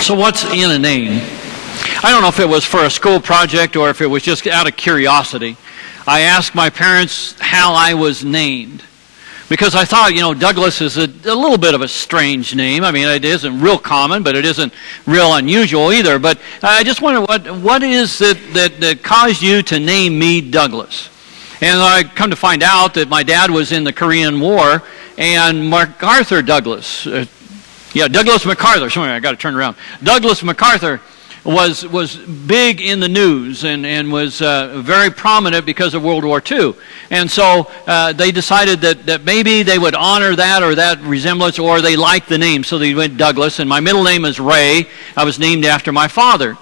So what's in a name? I don't know if it was for a school project or if it was just out of curiosity. I asked my parents how I was named. Because I thought, Douglas is a little bit of a strange name. I mean, it isn't real common, but it isn't real unusual either. But I just wonder, what is it that caused you to name me Douglas? And I come to find out that my dad was in the Korean War, and MacArthur Douglas, Douglas MacArthur, sorry, I got to turn around. Douglas MacArthur was big in the news and was very prominent because of World War II. And so they decided that maybe they would honor that or that resemblance, or they liked the name, so they went Douglas. And my middle name is Ray. I was named after my father.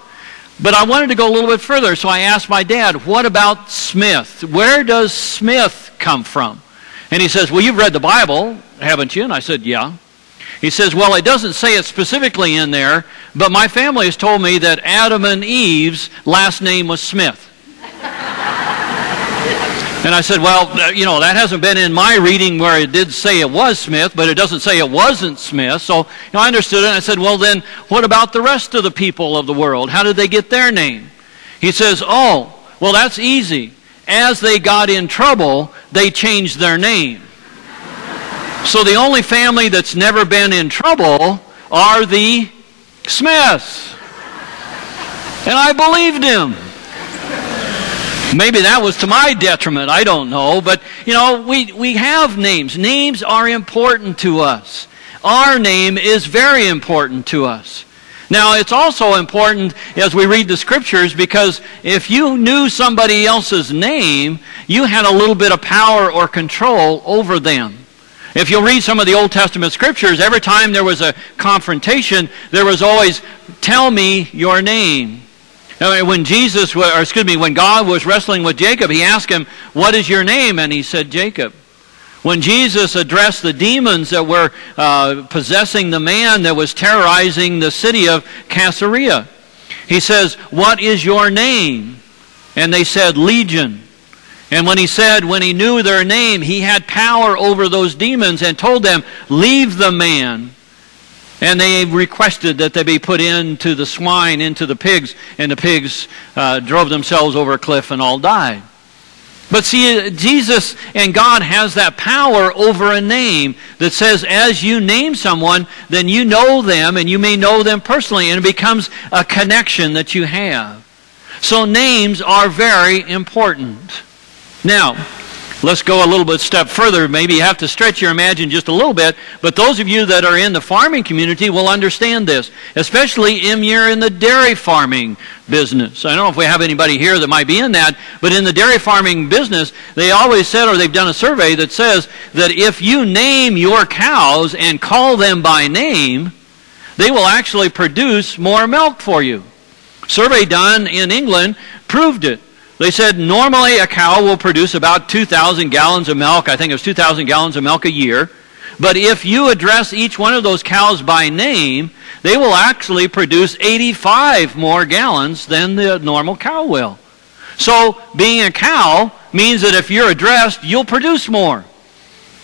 But I wanted to go a little bit further, so I asked my dad, what about Smith? Where does Smith come from? And he says, well, you've read the Bible, haven't you? And I said, yeah. He says, well, it doesn't say it specifically in there, but my family has told me that Adam and Eve's last name was Smith. And I said, well, that hasn't been in my reading where it did say it was Smith, but it doesn't say it wasn't Smith. So I understood it, and I said, well, then what about the rest of the people of the world? How did they get their name? He says, oh, well, that's easy. As they got in trouble, they changed their name. So the only family that's never been in trouble are the Smiths. And I believed him. Maybe that was to my detriment, I don't know. But, we have names. Names are important to us. Our name is very important to us. Now, it's also important as we read the Scriptures, because if you knew somebody else's name, you had a little bit of power or control over them. If you'll read some of the Old Testament Scriptures, every time there was a confrontation, there was always, tell me your name. When God was wrestling with Jacob, he asked him, what is your name? And he said, Jacob. When Jesus addressed the demons that were possessing the man that was terrorizing the city of Caesarea, he says, what is your name? And they said, Legion. And when he knew their name, he had power over those demons and told them, leave the man. And they requested that they be put into the swine, into the pigs, and the pigs drove themselves over a cliff and all died. But see, Jesus and God has that power over a name that says as you name someone, then you know them, and you may know them personally, and it becomes a connection that you have. So names are very important. Now, let's go a little bit step further. Maybe you have to stretch your imagination just a little bit, but those of you that are in the farming community will understand this, especially if you're in the dairy farming business. I don't know if we have anybody here that might be in that, but in the dairy farming business, they always said, or they've done a survey that says that if you name your cows and call them by name, they will actually produce more milk for you. Survey done in England proved it. They said normally a cow will produce about 2,000 gallons of milk. I think it was 2,000 gallons of milk a year. But if you address each one of those cows by name, they will actually produce 85 more gallons than the normal cow will. So being a cow means that if you're addressed, you'll produce more.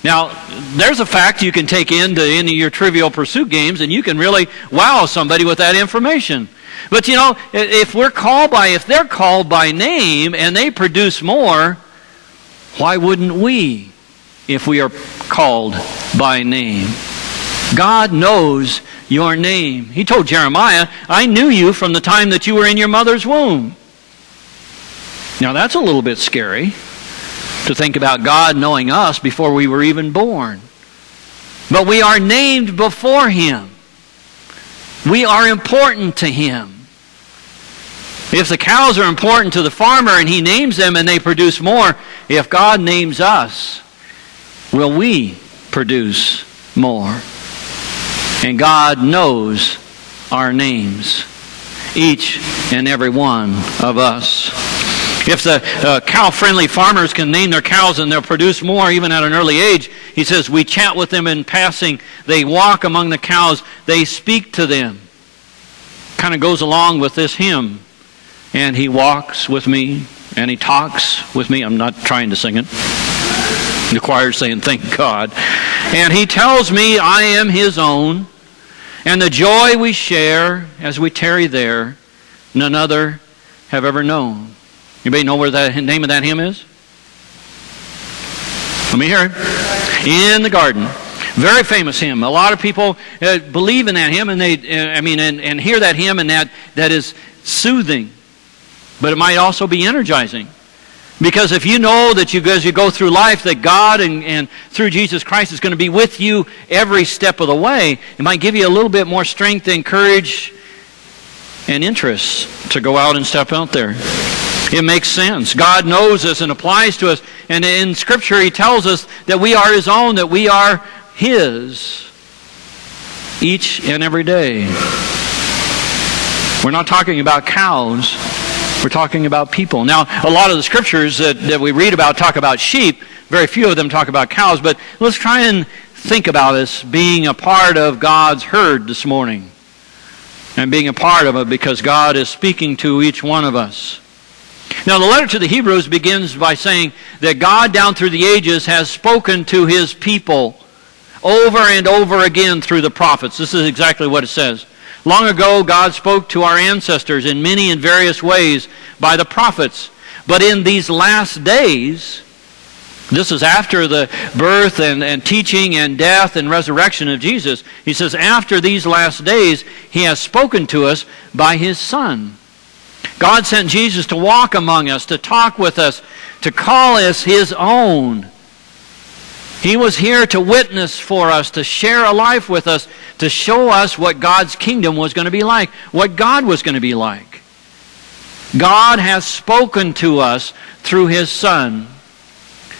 Now, there's a fact you can take into any of your Trivial Pursuit games, and you can really wow somebody with that information. But if they're called by name and they produce more, why wouldn't we if we are called by name? God knows your name. He told Jeremiah, I knew you from the time that you were in your mother's womb. Now that's a little bit scary to think about God knowing us before we were even born. But we are named before Him. We are important to Him. If the cows are important to the farmer and he names them and they produce more, if God names us, will we produce more? And God knows our names, each and every one of us. If the cow-friendly farmers can name their cows and they'll produce more even at an early age, he says, we chat with them in passing. They walk among the cows. They speak to them. Kind of goes along with this hymn. And he walks with me, and he talks with me. I'm not trying to sing it. The choir's saying, thank God. And he tells me I am his own, And the joy we share as we tarry there, none other have ever known. Anybody know where the name of that hymn is? Let me hear it. In the Garden. Very famous hymn. A lot of people believe in that hymn, and and hear that hymn, and that is soothing. But it might also be energizing. Because if you know that as you go through life, that God and through Jesus Christ is going to be with you every step of the way, it might give you a little bit more strength and courage and interest to go out and step out there. It makes sense. God knows us and applies to us. And in Scripture He tells us that we are His own, that we are His each and every day. We're not talking about cows. We're talking about people. Now, a lot of the scriptures that we read about talk about sheep. Very few of them talk about cows. But let's try and think about us being a part of God's herd this morning. And being a part of it because God is speaking to each one of us. Now, the letter to the Hebrews begins by saying that God down through the ages has spoken to His people over and over again through the prophets. This is exactly what it says. Long ago, God spoke to our ancestors in many and various ways by the prophets. But in these last days, this is after the birth and teaching and death and resurrection of Jesus. He says, after these last days, He has spoken to us by His Son. God sent Jesus to walk among us, to talk with us, to call us His own. He was here to witness for us, to share a life with us, to show us what God's kingdom was going to be like, what God was going to be like. God has spoken to us through His Son.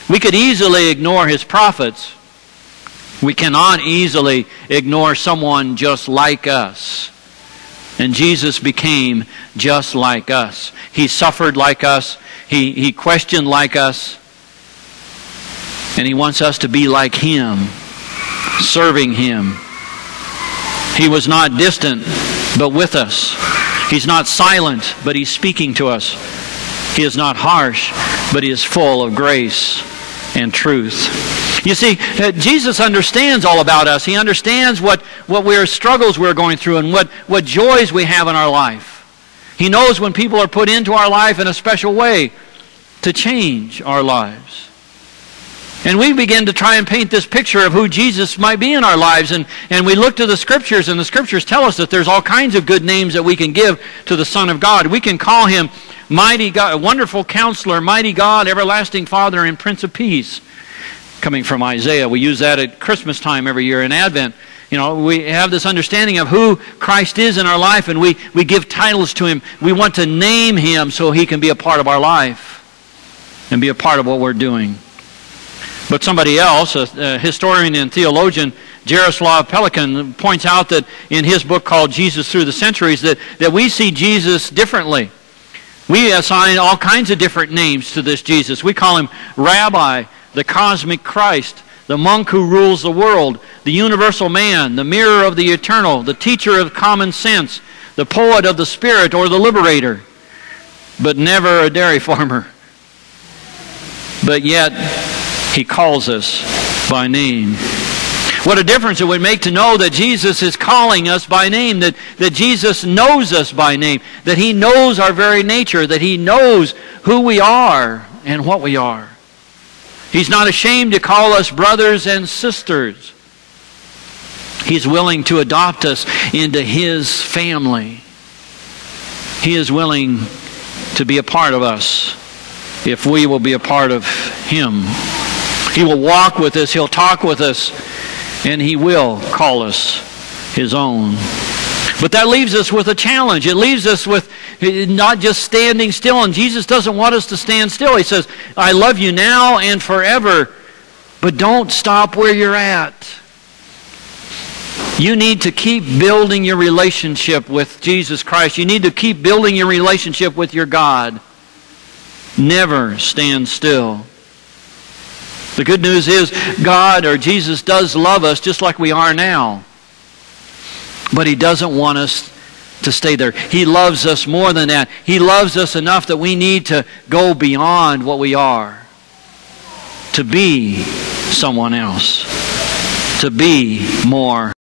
We could easily ignore His prophets. We cannot easily ignore someone just like us. And Jesus became just like us. He suffered like us. He questioned like us. And He wants us to be like Him, serving Him. He was not distant, but with us. He's not silent, but He's speaking to us. He is not harsh, but He is full of grace and truth. You see, Jesus understands all about us. He understands what struggles we're going through and what joys we have in our life. He knows when people are put into our life in a special way to change our lives. And we begin to try and paint this picture of who Jesus might be in our lives. And we look to the Scriptures, and the Scriptures tell us that there's all kinds of good names that we can give to the Son of God. We can call Him Mighty God, Wonderful Counselor, Mighty God, Everlasting Father, and Prince of Peace. Coming from Isaiah. We use that at Christmas time every year in Advent. You know, we have this understanding of who Christ is in our life, and we give titles to Him. We want to name Him so He can be a part of our life and be a part of what we're doing. But somebody else, a historian and theologian, Jaroslav Pelikan, points out that in his book called Jesus Through the Centuries that we see Jesus differently. We assign all kinds of different names to this Jesus. We call Him Rabbi, the Cosmic Christ, the monk who rules the world, the universal man, the mirror of the eternal, the teacher of common sense, the poet of the Spirit, or the liberator, but never a dairy farmer. But yet, He calls us by name. What a difference it would make to know that Jesus is calling us by name, that Jesus knows us by name, that He knows our very nature, that He knows who we are and what we are. He's not ashamed to call us brothers and sisters. He's willing to adopt us into His family. He is willing to be a part of us if we will be a part of Him. He will walk with us, He'll talk with us, and He will call us His own. But that leaves us with a challenge. It leaves us with not just standing still. And Jesus doesn't want us to stand still. He says, I love you now and forever, but don't stop where you're at. You need to keep building your relationship with Jesus Christ. You need to keep building your relationship with your God. Never stand still. The good news is God, or Jesus, does love us just like we are now. But He doesn't want us to stay there. He loves us more than that. He loves us enough that we need to go beyond what we are. To be someone else. To be more.